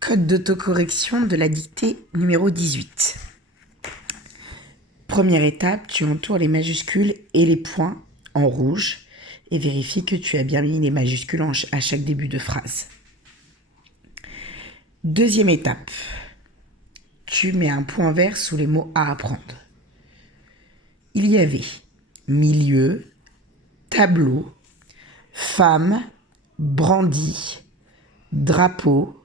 Code d'autocorrection de la dictée numéro 18. Première étape, tu entoures les majuscules et les points en rouge et vérifie que tu as bien mis les majuscules à chaque début de phrase. Deuxième étape, tu mets un point vert sous les mots à apprendre. Il y avait milieu, tableau, femme, brandi, drapeau,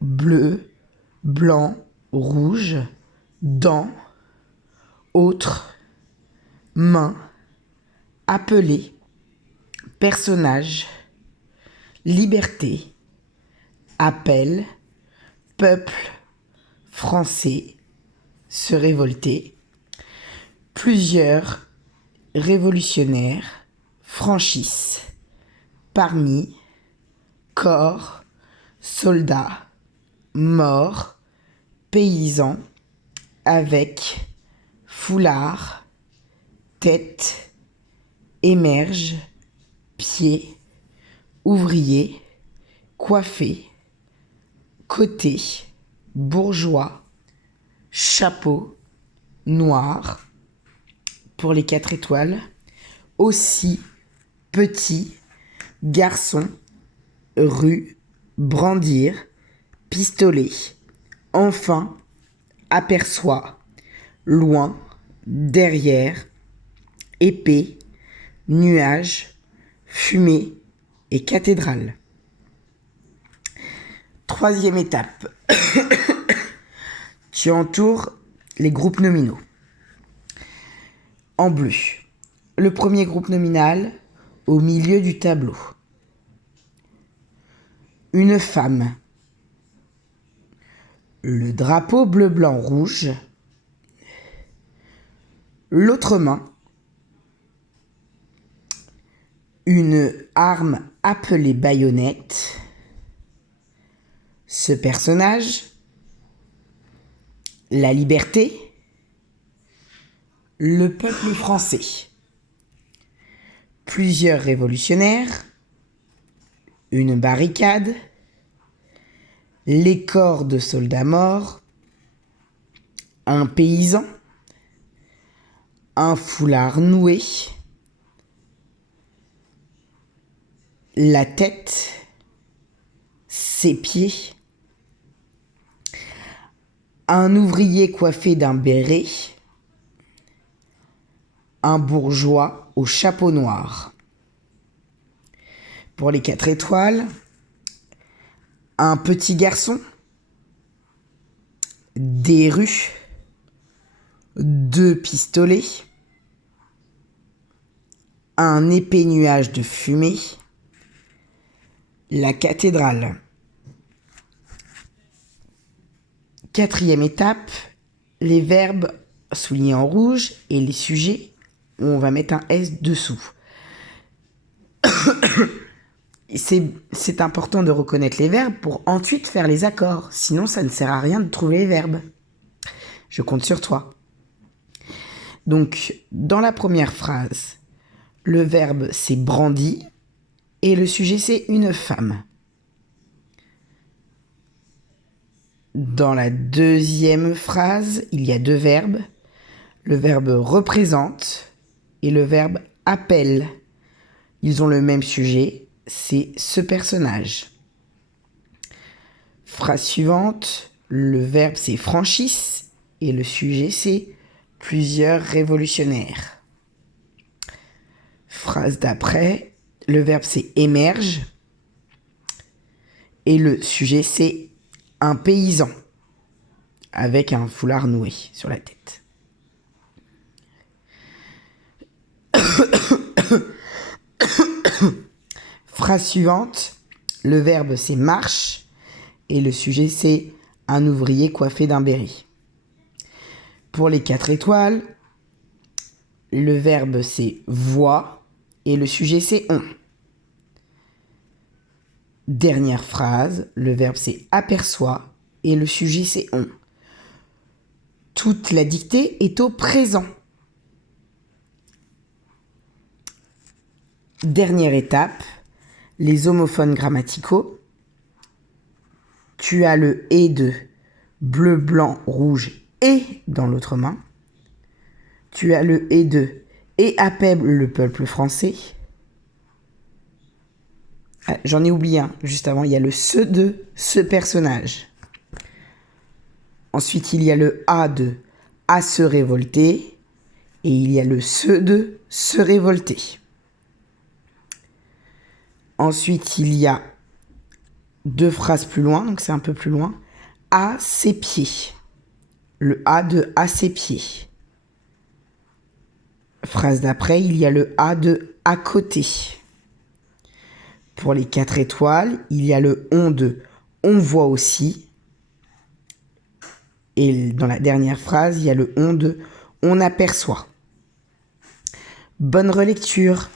bleu, blanc, rouge, dents, autre, main, appelé, personnage, liberté, appel, peuple, français, se révolter, plusieurs, révolutionnaires, franchissent, parmi, corps, soldats, mort, paysan, avec, foulard, tête, émerge, pied, ouvrier, coiffé, côté, bourgeois, chapeau, noir, pour les 4 étoiles, aussi, petit, garçon, rue, brandir, pistolet, enfin, aperçoit, loin, derrière, épée, nuage, fumée et cathédrale. Troisième étape, tu entoures les groupes nominaux. En bleu, le premier groupe nominal au milieu du tableau. Une femme. Le drapeau bleu, blanc, rouge. L'autre main. Une arme appelée baïonnette. Ce personnage. La liberté. Le peuple français. Plusieurs révolutionnaires. Une barricade. Les corps de soldats morts. Un paysan. Un foulard noué. La tête. Ses pieds. Un ouvrier coiffé d'un béret. Un bourgeois au chapeau noir. Pour les 4 étoiles, un petit garçon, des rues, 2 pistolets, un épais nuage de fumée, la cathédrale. 4e étape, les verbes soulignés en rouge et les sujets où on va mettre un S dessous. C'est important de reconnaître les verbes pour ensuite faire les accords. Sinon, ça ne sert à rien de trouver les verbes. Je compte sur toi. Donc, dans la première phrase, le verbe c'est brandi et le sujet c'est une femme. Dans la deuxième phrase, il y a 2 verbes. Le verbe représente et le verbe appelle. Ils ont le même sujet, c'est ce personnage. Phrase suivante, le verbe c'est franchissent et le sujet c'est plusieurs révolutionnaires. Phrase d'après, le verbe c'est émerge et le sujet c'est un paysan avec un foulard noué sur la tête. Phrase suivante, le verbe c'est marche et le sujet c'est un ouvrier coiffé d'un béret. Pour les 4 étoiles, le verbe c'est voit et le sujet c'est on. Dernière phrase, le verbe c'est aperçoit et le sujet c'est on. Toute la dictée est au présent. Dernière étape, les homophones grammaticaux. Tu as le et de bleu, blanc, rouge et dans l'autre main. Tu as le et de et appelle le peuple français. Ah, j'en ai oublié un, juste avant, il y a le ce de ce personnage. Ensuite, il y a le a de à se révolter. Et il y a le ce de se révolter. Ensuite, il y a deux phrases plus loin, donc c'est un peu plus loin. À ses pieds. Le a de à ses pieds. Phrase d'après, il y a le a de à côté. Pour les 4 étoiles, il y a le on de on voit aussi. Et dans la dernière phrase, il y a le on de on aperçoit. Bonne relecture.